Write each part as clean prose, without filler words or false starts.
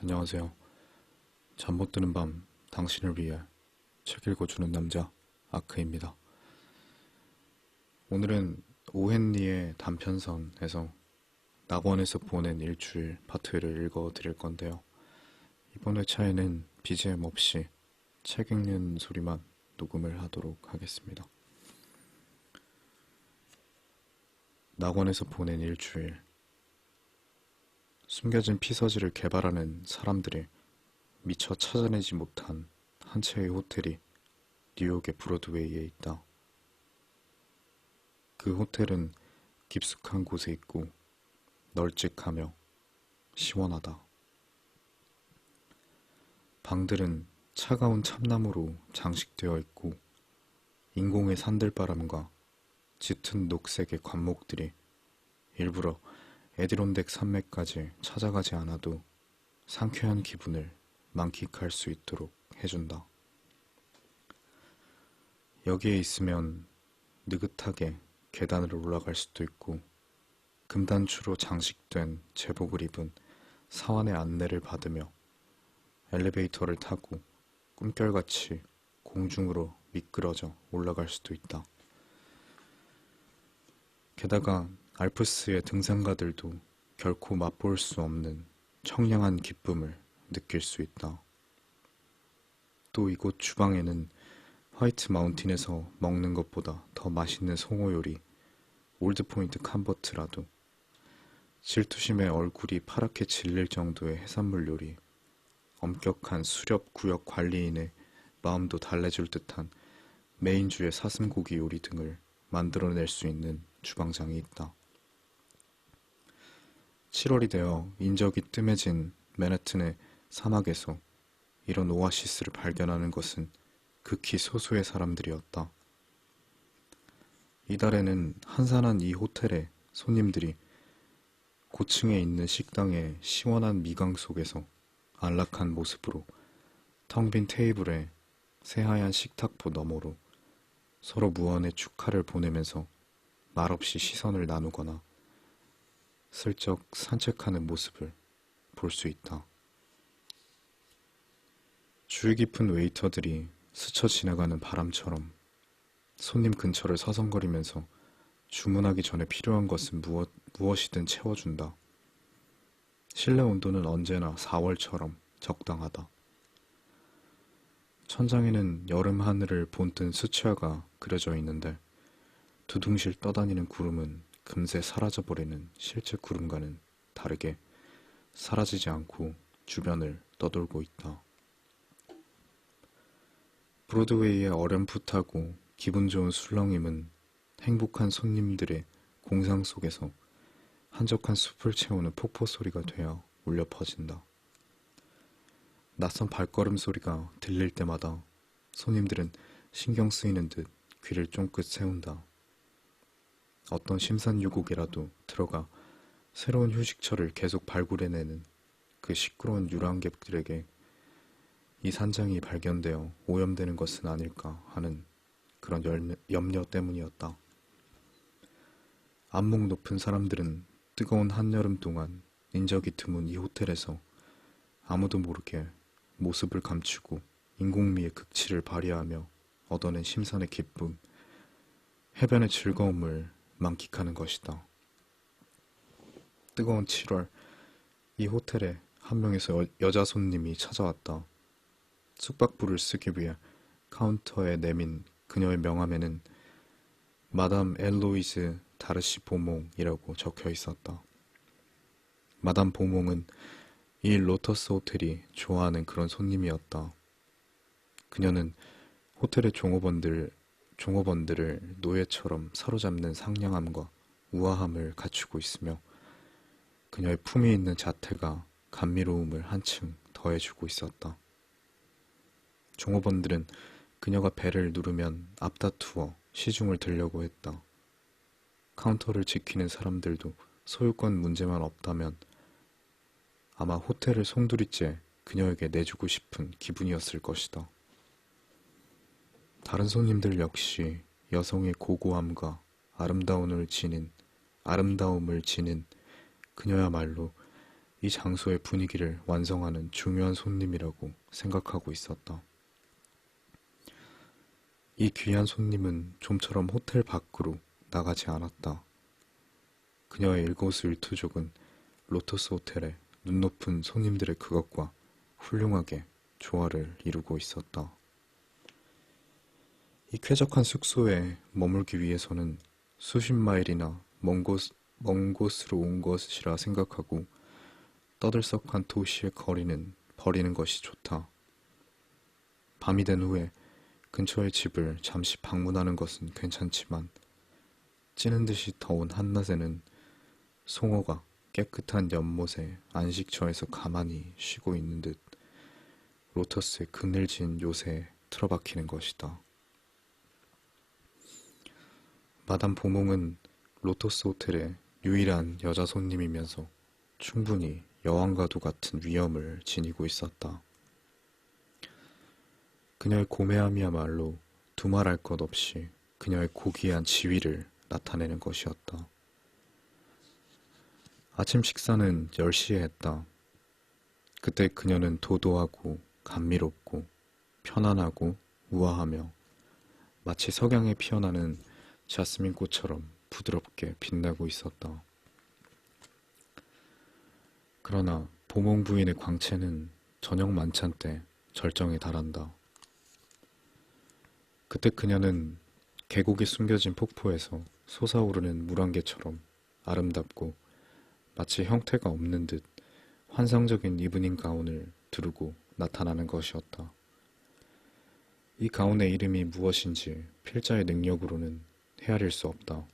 안녕하세요. 잠 못 드는 밤 당신을 위해 책 읽어주는 남자 아크입니다. 오늘은 오헨리의 단편선에서 낙원에서 보낸 일주일 파트를 읽어드릴 건데요. 이번 회차에는 BGM 없이 책 읽는 소리만 녹음을 하도록 하겠습니다. 낙원에서 보낸 일주일. 숨겨진 피서지를 개발하는 사람들이 미처 찾아내지 못한 한 채의 호텔이 뉴욕의 브로드웨이에 있다. 그 호텔은 깊숙한 곳에 있고 널찍하며 시원하다. 방들은 차가운 참나무로 장식되어 있고 인공의 산들바람과 짙은 녹색의 관목들이 일부러 에디론덱 산맥까지 찾아가지 않아도 상쾌한 기분을 만끽할 수 있도록 해준다. 여기에 있으면 느긋하게 계단을 올라갈 수도 있고 금단추로 장식된 제복을 입은 사환의 안내를 받으며 엘리베이터를 타고 꿈결같이 공중으로 미끄러져 올라갈 수도 있다. 게다가 알프스의 등산가들도 결코 맛볼 수 없는 청량한 기쁨을 느낄 수 있다. 또 이곳 주방에는 화이트 마운틴에서 먹는 것보다 더 맛있는 송어 요리, 올드포인트 캄버트라도, 질투심에 얼굴이 파랗게 질릴 정도의 해산물 요리, 엄격한 수렵 구역 관리인의 마음도 달래줄 듯한 메인주의 사슴고기 요리 등을 만들어낼 수 있는 주방장이 있다. 7월이 되어 인적이 뜸해진 맨해튼의 사막에서 이런 오아시스를 발견하는 것은 극히 소수의 사람들이었다. 이달에는 한산한 이 호텔의 손님들이 고층에 있는 식당의 시원한 미강 속에서 안락한 모습으로 텅 빈 테이블에 새하얀 식탁보 너머로 서로 무언의 축하를 보내면서 말없이 시선을 나누거나 슬쩍 산책하는 모습을 볼 수 있다. 주의 깊은 웨이터들이 스쳐 지나가는 바람처럼 손님 근처를 서성거리면서 주문하기 전에 필요한 것은 무엇이든 채워준다. 실내 온도는 언제나 4월처럼 적당하다. 천장에는 여름 하늘을 본뜬 수채화가 그려져 있는데 두둥실 떠다니는 구름은 금세 사라져버리는 실제 구름과는 다르게 사라지지 않고 주변을 떠돌고 있다. 브로드웨이의 어렴풋하고 기분 좋은 술렁임은 행복한 손님들의 공상 속에서 한적한 숲을 채우는 폭포 소리가 되어 울려 퍼진다. 낯선 발걸음 소리가 들릴 때마다 손님들은 신경 쓰이는 듯 귀를 쫑긋 세운다. 어떤 심산유곡이라도 들어가 새로운 휴식처를 계속 발굴해내는 그 시끄러운 유랑객들에게 이 산장이 발견되어 오염되는 것은 아닐까 하는 그런 염려 때문이었다. 안목 높은 사람들은 뜨거운 한여름 동안 인적이 드문 이 호텔에서 아무도 모르게 모습을 감추고 인공미의 극치를 발휘하며 얻어낸 심산의 기쁨, 해변의 즐거움을 만끽하는 것이다. 뜨거운 7월, 이 호텔에 한 명에서 여자 손님이 찾아왔다. 숙박부를 쓰기 위해 카운터에 내민 그녀의 명함에는 마담 엘로이즈 다르시 보몽이라고 적혀 있었다. 마담 보몽은 이 로터스 호텔이 좋아하는 그런 손님이었다. 그녀는 호텔의 종업원들을 노예처럼 사로잡는 상냥함과 우아함을 갖추고 있으며 그녀의 품위 있는 자태가 감미로움을 한층 더해주고 있었다. 종업원들은 그녀가 벨을 누르면 앞다투어 시중을 들려고 했다. 카운터를 지키는 사람들도 소유권 문제만 없다면 아마 호텔을 송두리째 그녀에게 내주고 싶은 기분이었을 것이다. 다른 손님들 역시 여성의 고고함과 아름다움을 지닌 그녀야말로 이 장소의 분위기를 완성하는 중요한 손님이라고 생각하고 있었다. 이 귀한 손님은 좀처럼 호텔 밖으로 나가지 않았다. 그녀의 일거수일투족은 로터스 호텔의 눈높은 손님들의 그것과 훌륭하게 조화를 이루고 있었다. 이 쾌적한 숙소에 머물기 위해서는 수십 마일이나 먼 곳으로 온 것이라 생각하고 떠들썩한 도시의 거리는 버리는 것이 좋다. 밤이 된 후에 근처의 집을 잠시 방문하는 것은 괜찮지만 찌는 듯이 더운 한낮에는 송어가 깨끗한 연못의 안식처에서 가만히 쉬고 있는 듯 로터스의 그늘진 요새에 틀어박히는 것이다. 마담 보몽은 로터스 호텔의 유일한 여자 손님이면서 충분히 여왕과도 같은 위엄을 지니고 있었다. 그녀의 고매함이야말로 두말할 것 없이 그녀의 고귀한 지위를 나타내는 것이었다. 아침 식사는 10시에 했다. 그때 그녀는 도도하고 감미롭고 편안하고 우아하며 마치 석양에 피어나는 자스민 꽃처럼 부드럽게 빛나고 있었다. 그러나 보몽 부인의 광채는 저녁 만찬 때 절정에 달한다. 그때 그녀는 계곡에 숨겨진 폭포에서 솟아오르는 물안개처럼 아름답고 마치 형태가 없는 듯 환상적인 이브닝 가운을 두르고 나타나는 것이었다. 이 가운의 이름이 무엇인지 필자의 능력으로는 헤아릴 수 없다.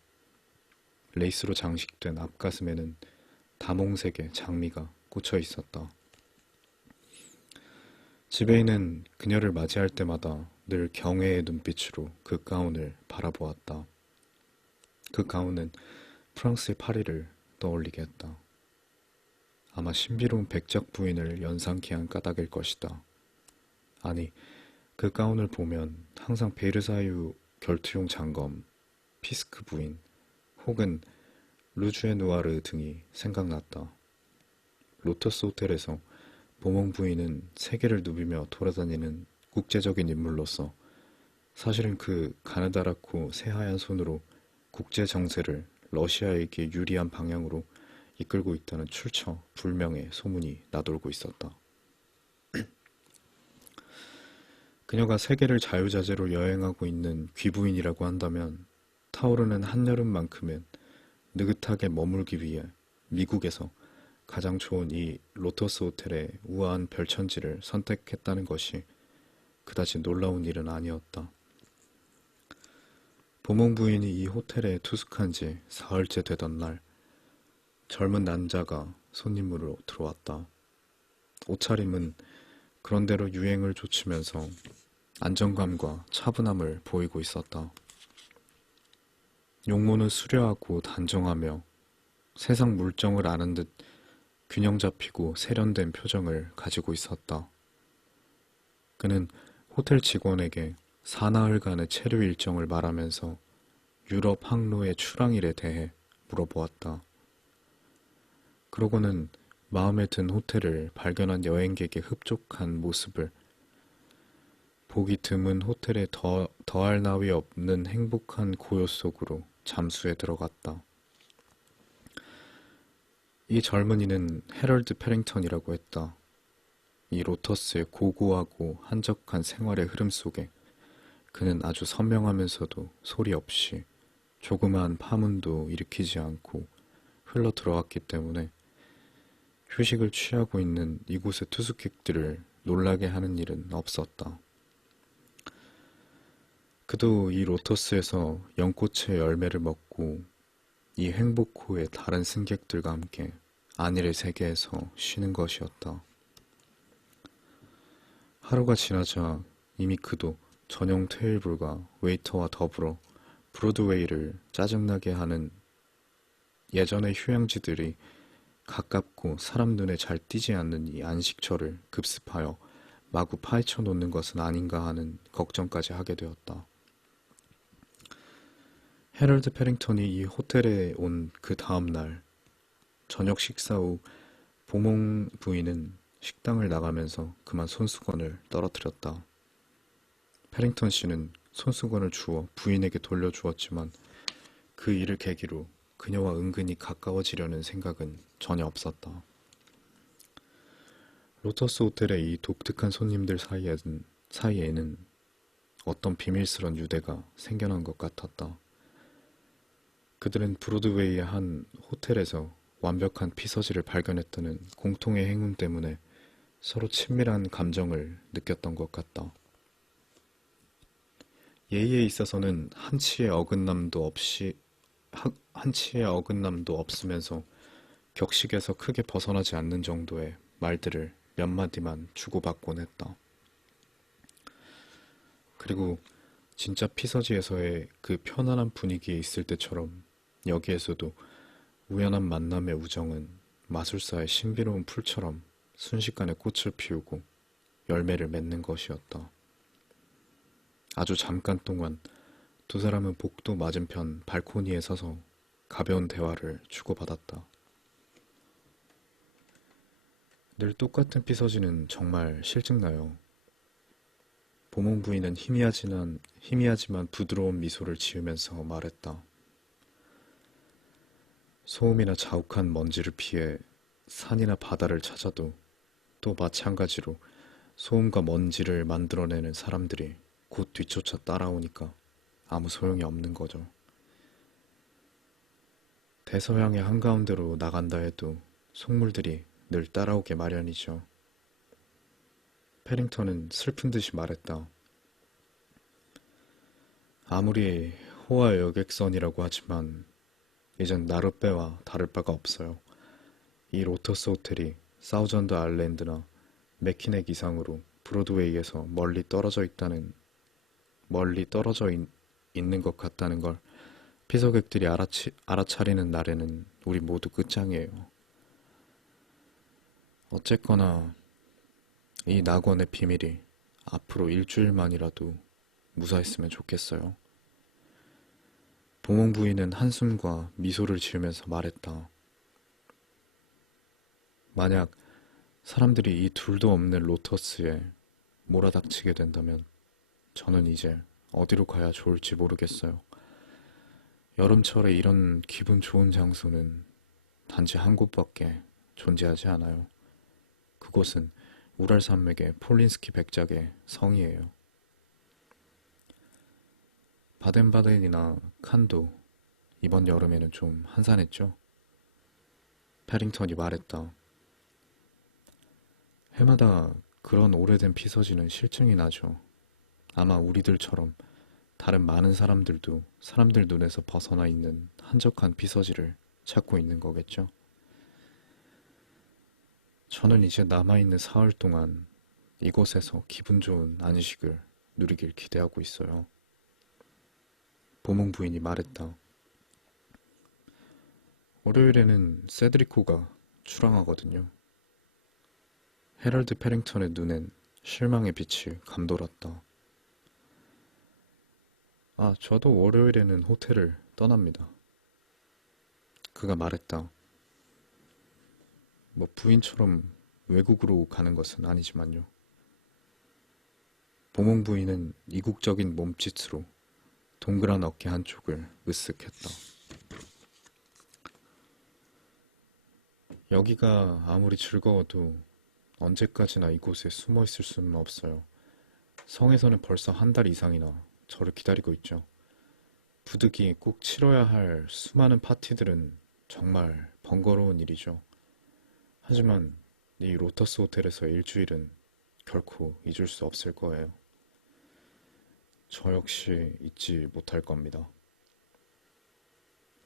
레이스로 장식된 앞가슴에는 다몽색의 장미가 꽂혀 있었다. 지배인은 그녀를 맞이할 때마다 늘 경애의 눈빛으로 그 가운을 바라보았다. 그 가운은 프랑스의 파리를 떠올리게 했다. 아마 신비로운 백작 부인을 연상케 한 까닭일 것이다. 아니, 그 가운을 보면 항상 베르사유 결투용 장검, 피스크 부인, 혹은 루주에 누아르 등이 생각났다. 로터스 호텔에서 보몽 부인은 세계를 누비며 돌아다니는 국제적인 인물로서 사실은 그 가느다랗고 새하얀 손으로 국제 정세를 러시아에게 유리한 방향으로 이끌고 있다는 출처 불명의 소문이 나돌고 있었다. 그녀가 세계를 자유자재로 여행하고 있는 귀부인이라고 한다면 타오르는 한여름만큼은 느긋하게 머물기 위해 미국에서 가장 좋은 이 로터스 호텔의 우아한 별천지를 선택했다는 것이 그다지 놀라운 일은 아니었다. 보몽 부인이 이 호텔에 투숙한 지 사흘째 되던 날 젊은 남자가 손님으로 들어왔다. 옷차림은 그런대로 유행을 좇으면서 안정감과 차분함을 보이고 있었다. 용모는 수려하고 단정하며 세상 물정을 아는 듯 균형 잡히고 세련된 표정을 가지고 있었다. 그는 호텔 직원에게 사나흘간의 체류 일정을 말하면서 유럽 항로의 출항일에 대해 물어보았다. 그러고는 마음에 든 호텔을 발견한 여행객의 흡족한 모습을 보기 드문 호텔에 더할 나위 없는 행복한 고요 속으로 잠수에 들어갔다. 이 젊은이는 해럴드 페링턴이라고 했다. 이 로터스의 고고하고 한적한 생활의 흐름 속에 그는 아주 선명하면서도 소리 없이 조그마한 파문도 일으키지 않고 흘러 들어왔기 때문에 휴식을 취하고 있는 이곳의 투숙객들을 놀라게 하는 일은 없었다. 그도 이 로터스에서 연꽃의 열매를 먹고 이 행복호의 다른 승객들과 함께 안일의 세계에서 쉬는 것이었다. 하루가 지나자 이미 그도 전용 테이블과 웨이터와 더불어 브로드웨이를 짜증나게 하는 예전의 휴양지들이 가깝고 사람 눈에 잘 띄지 않는 이 안식처를 급습하여 마구 파헤쳐 놓는 것은 아닌가 하는 걱정까지 하게 되었다. 해럴드 페링턴이 이 호텔에 온 그 다음 날 저녁 식사 후 보몽 부인은 식당을 나가면서 그만 손수건을 떨어뜨렸다. 패링턴 씨는 손수건을 주워 부인에게 돌려주었지만 그 일을 계기로 그녀와 은근히 가까워지려는 생각은 전혀 없었다. 로터스 호텔의 이 독특한 손님들 사이에는 어떤 비밀스런 유대가 생겨난 것 같았다. 그들은 브로드웨이의 한 호텔에서 완벽한 피서지를 발견했다는 공통의 행운 때문에 서로 친밀한 감정을 느꼈던 것 같다. 예의에 있어서는 한치의 어긋남도 없으면서 격식에서 크게 벗어나지 않는 정도의 말들을 몇 마디만 주고받곤 했다. 그리고 진짜 피서지에서의 그 편안한 분위기에 있을 때처럼 여기에서도 우연한 만남의 우정은 마술사의 신비로운 풀처럼 순식간에 꽃을 피우고 열매를 맺는 것이었다. 아주 잠깐 동안 두 사람은 복도 맞은편 발코니에 서서 가벼운 대화를 주고받았다. 늘 똑같은 피서지는 정말 실증나요. 보몽 부인은 희미하지만 부드러운 미소를 지으면서 말했다. 소음이나 자욱한 먼지를 피해 산이나 바다를 찾아도 또 마찬가지로 소음과 먼지를 만들어내는 사람들이 곧 뒤쫓아 따라오니까 아무 소용이 없는 거죠. 대서양의 한가운데로 나간다 해도 속물들이 늘 따라오게 마련이죠. 패링턴은 슬픈 듯이 말했다. 아무리 호화 여객선이라고 하지만 이젠 나룻배와 다를 바가 없어요. 이 로터스 호텔이 사우전드 아일랜드나 매키넥 이상으로 브로드웨이에서 있는 것 같다는 걸 피서객들이 알아차리는 날에는 우리 모두 끝장이에요. 어쨌거나 이 낙원의 비밀이 앞으로 일주일만이라도 무사했으면 좋겠어요. 보몽 부인은 한숨과 미소를 지으면서 말했다. 만약 사람들이 이 둘도 없는 로터스에 몰아닥치게 된다면 저는 이제 어디로 가야 좋을지 모르겠어요. 여름철에 이런 기분 좋은 장소는 단지 한 곳밖에 존재하지 않아요. 그곳은 우랄 산맥의 폴린스키 백작의 성이에요. 바덴바덴이나 칸도 이번 여름에는 좀 한산했죠? 패링턴이 말했다. 해마다 그런 오래된 피서지는 실증이 나죠. 아마 우리들처럼 다른 많은 사람들도 사람들 눈에서 벗어나 있는 한적한 피서지를 찾고 있는 거겠죠. 저는 이제 남아있는 사흘 동안 이곳에서 기분 좋은 안식을 누리길 기대하고 있어요. 보몽 부인이 말했다. 월요일에는 세드리코가 출항하거든요. 헤럴드 패링턴의 눈엔 실망의 빛이 감돌았다. 아, 저도 월요일에는 호텔을 떠납니다. 그가 말했다. 뭐 부인처럼 외국으로 가는 것은 아니지만요. 보몽 부인은 이국적인 몸짓으로 동그란 어깨 한쪽을 으쓱했다. 여기가 아무리 즐거워도 언제까지나 이곳에 숨어 있을 수는 없어요. 성에서는 벌써 한 달 이상이나 저를 기다리고 있죠. 부득이 꼭 치러야 할 수많은 파티들은 정말 번거로운 일이죠. 하지만 이 로터스 호텔에서 일주일은 결코 잊을 수 없을 거예요. 저 역시 잊지 못할 겁니다.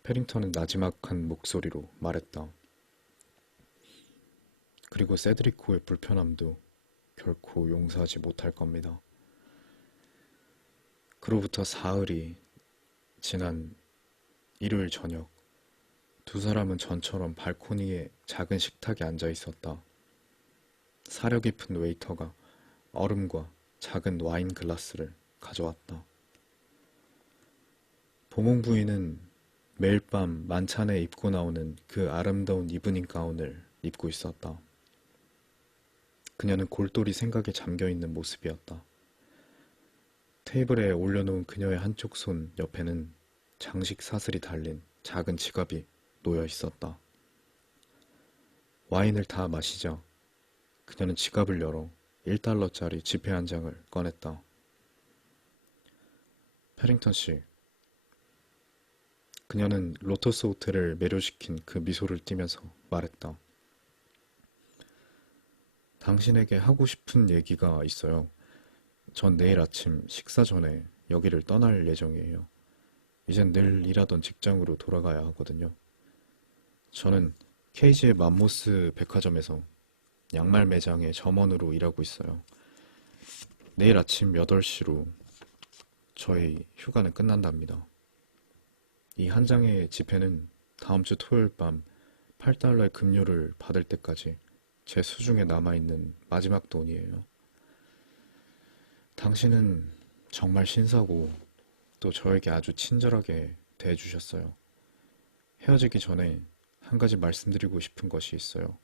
패링턴은 나지막한 목소리로 말했다. 그리고 세드리코의 불편함도 결코 용서하지 못할 겁니다. 그로부터 사흘이 지난 일요일 저녁, 두 사람은 전처럼 발코니의 작은 식탁에 앉아 있었다. 사려 깊은 웨이터가 얼음과 작은 와인 글라스를 가져왔다. 보몽 부인은 매일 밤 만찬에 입고 나오는 그 아름다운 이브닝 가운을 입고 있었다. 그녀는 골똘히 생각에 잠겨있는 모습이었다. 테이블에 올려놓은 그녀의 한쪽 손 옆에는 장식 사슬이 달린 작은 지갑이 놓여 있었다. 와인을 다 마시자 그녀는 지갑을 열어 1달러짜리 지폐 한 장을 꺼냈다. 패링턴 씨, 그녀는 로터스 호텔을 매료시킨 그 미소를 띠면서 말했다. 당신에게 하고 싶은 얘기가 있어요. 전 내일 아침 식사 전에 여기를 떠날 예정이에요. 이젠 늘 일하던 직장으로 돌아가야 하거든요. 저는 케이지의 맘모스 백화점에서 양말 매장의 점원으로 일하고 있어요. 내일 아침 8시로 저희 휴가는 끝난답니다. 이 한 장의 지폐는 다음 주 토요일 밤 8달러의 급료를 받을 때까지 제 수중에 남아있는 마지막 돈이에요. 당신은 정말 신사고 또 저에게 아주 친절하게 대해주셨어요. 헤어지기 전에 한 가지 말씀드리고 싶은 것이 있어요.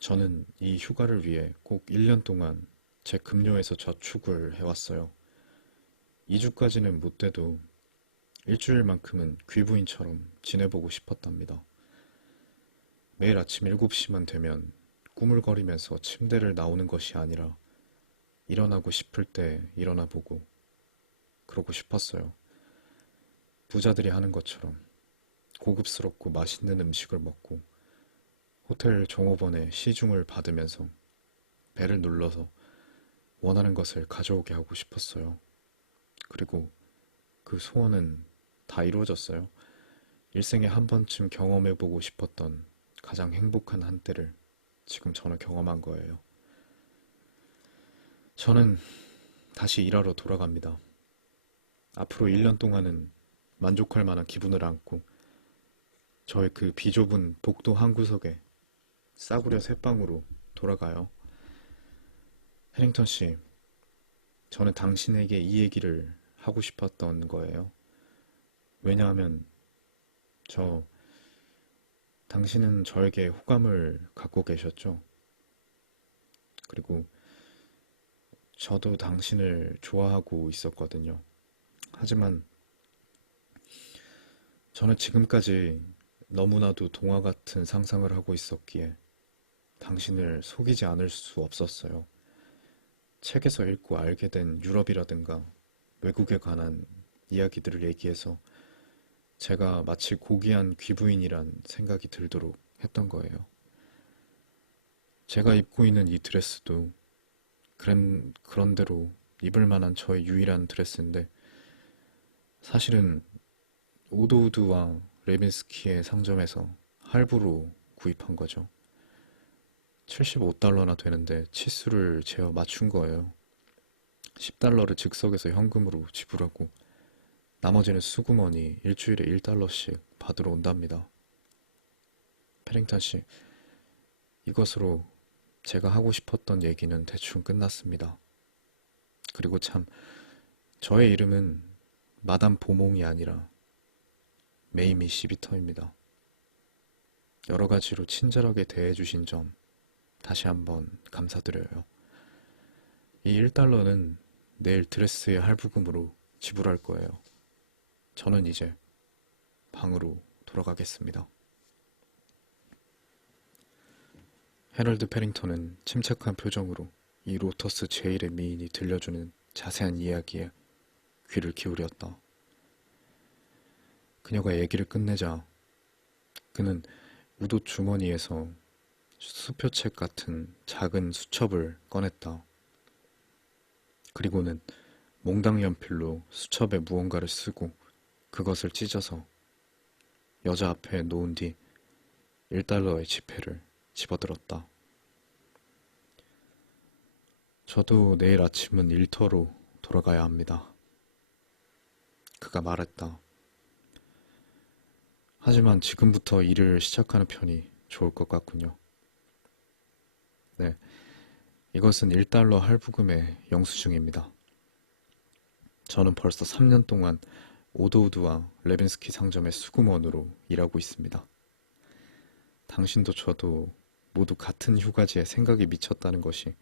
저는 이 휴가를 위해 꼭 1년 동안 제 급료에서 저축을 해왔어요. 2주까지는 못 돼도 일주일만큼은 귀부인처럼 지내보고 싶었답니다. 매일 아침 7시만 되면 꾸물거리면서 침대를 나오는 것이 아니라 일어나고 싶을 때 일어나 보고 그러고 싶었어요. 부자들이 하는 것처럼 고급스럽고 맛있는 음식을 먹고 호텔 종업원의 시중을 받으면서 배를 눌러서 원하는 것을 가져오게 하고 싶었어요. 그리고 그 소원은 다 이루어졌어요. 일생에 한 번쯤 경험해보고 싶었던 가장 행복한 한때를 지금 저는 경험한 거예요. 저는 다시 일하러 돌아갑니다. 앞으로 1년 동안은 만족할 만한 기분을 안고 저의 그 비좁은 복도 한 구석에 싸구려 새방으로 돌아가요. 해링턴 씨, 저는 당신에게 이 얘기를 하고 싶었던 거예요. 왜냐하면 당신은 저에게 호감을 갖고 계셨죠. 그리고 저도 당신을 좋아하고 있었거든요. 하지만 저는 지금까지 너무나도 동화 같은 상상을 하고 있었기에 당신을 속이지 않을 수 없었어요. 책에서 읽고 알게 된 유럽이라든가 외국에 관한 이야기들을 얘기해서 제가 마치 고귀한 귀부인이란 생각이 들도록 했던 거예요. 제가 입고 있는 이 드레스도 그런대로 입을 만한 저의 유일한 드레스인데 사실은 오도우드와 레빈스키의 상점에서 할부로 구입한 거죠. 75달러나 되는데 치수를 재어 맞춘 거예요. 10달러를 즉석에서 현금으로 지불하고 나머지는 수구머니 일주일에 1달러씩 받으러 온답니다. 패링턴 씨, 이것으로 제가 하고 싶었던 얘기는 대충 끝났습니다. 그리고 참, 저의 이름은 마담 보몽이 아니라 메이미 시비터입니다. 여러 가지로 친절하게 대해주신 점 다시 한번 감사드려요. 이 1달러는 내일 드레스의 할부금으로 지불할 거예요. 저는 이제 방으로 돌아가겠습니다. 해럴드 패링턴은 침착한 표정으로 이 로터스 제일의 미인이 들려주는 자세한 이야기에 귀를 기울였다. 그녀가 얘기를 끝내자 그는 우도 주머니에서 수표책 같은 작은 수첩을 꺼냈다. 그리고는 몽당 연필로 수첩에 무언가를 쓰고 그것을 찢어서 여자 앞에 놓은 뒤 1달러의 지폐를 집어들었다. 저도 내일 아침은 일터로 돌아가야 합니다. 그가 말했다. 하지만 지금부터 일을 시작하는 편이 좋을 것 같군요. 네, 이것은 1달러 할부금의 영수증입니다. 저는 벌써 3년 동안 오도우드와 레빈스키 상점의 수구먼으로 일하고 있습니다. 당신도 저도 모두 같은 휴가지에 생각이 미쳤다는 것이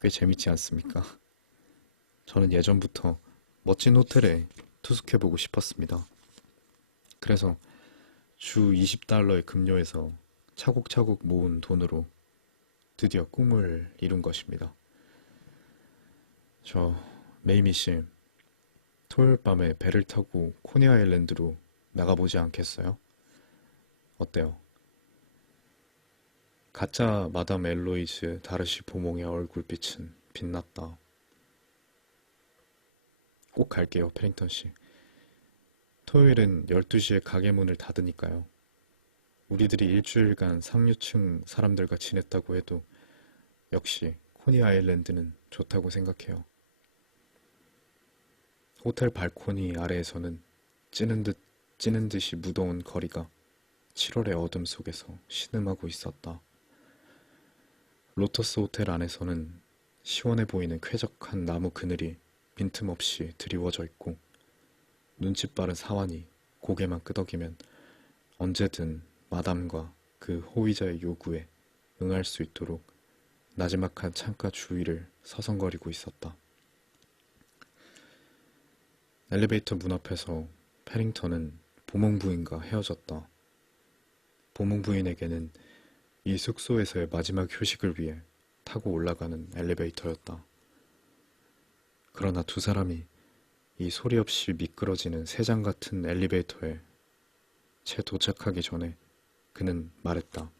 꽤 재밌지 않습니까? 저는 예전부터 멋진 호텔에 투숙해보고 싶었습니다. 그래서 주 20달러의 급료에서 차곡차곡 모은 돈으로 드디어 꿈을 이룬 것입니다. 저 메이미 씨, 토요일 밤에 배를 타고 코니 아일랜드로 나가보지 않겠어요? 어때요? 가짜 마담 엘로이즈 다르시 보몽의 얼굴빛은 빛났다. 꼭 갈게요, 패링턴 씨. 토요일은 12시에 가게 문을 닫으니까요. 우리들이 일주일간 상류층 사람들과 지냈다고 해도 역시 코니 아일랜드는 좋다고 생각해요. 호텔 발코니 아래에서는 찌는 듯이 무더운 거리가 7월의 어둠 속에서 신음하고 있었다. 로터스 호텔 안에서는 시원해 보이는 쾌적한 나무 그늘이 빈틈없이 드리워져 있고 눈치 빠른 사환이 고개만 끄덕이면 언제든 마담과 그 호위자의 요구에 응할 수 있도록 나지막한 창가 주위를 서성거리고 있었다. 엘리베이터 문 앞에서 패링턴은 보몽 부인과 헤어졌다. 보몽 부인에게는 이 숙소에서의 마지막 휴식을 위해 타고 올라가는 엘리베이터였다. 그러나 두 사람이 이 소리 없이 미끄러지는 새장 같은 엘리베이터에 채 도착하기 전에 그는 말했다.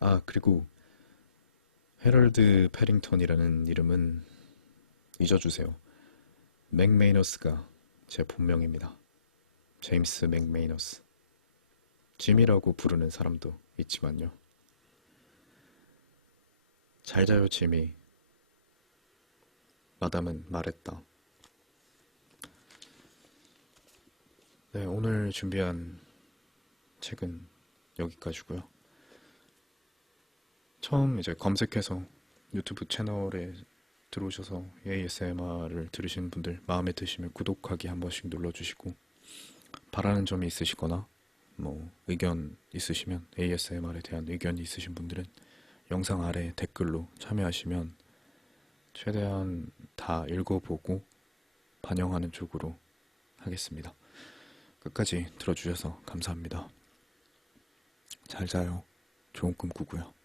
아, 그리고 헤럴드 패링턴이라는 이름은 잊어주세요. 맥메이너스가 제 본명입니다. 제임스 맥메이너스. 짐이라고 부르는 사람도 있지만요. 잘 자요, 짐이. 마담은 말했다. 네, 오늘 준비한 책은 여기까지고요. 처음 이제 검색해서 유튜브 채널에 들어오셔서 ASMR을 들으시는 분들 마음에 드시면 구독하기 한 번씩 눌러주시고 바라는 점이 있으시거나 뭐 의견 있으시면 ASMR에 대한 의견이 있으신 분들은 영상 아래 댓글로 참여하시면 최대한 다 읽어보고 반영하는 쪽으로 하겠습니다. 끝까지 들어주셔서 감사합니다. 잘 자요. 좋은 꿈 꾸고요.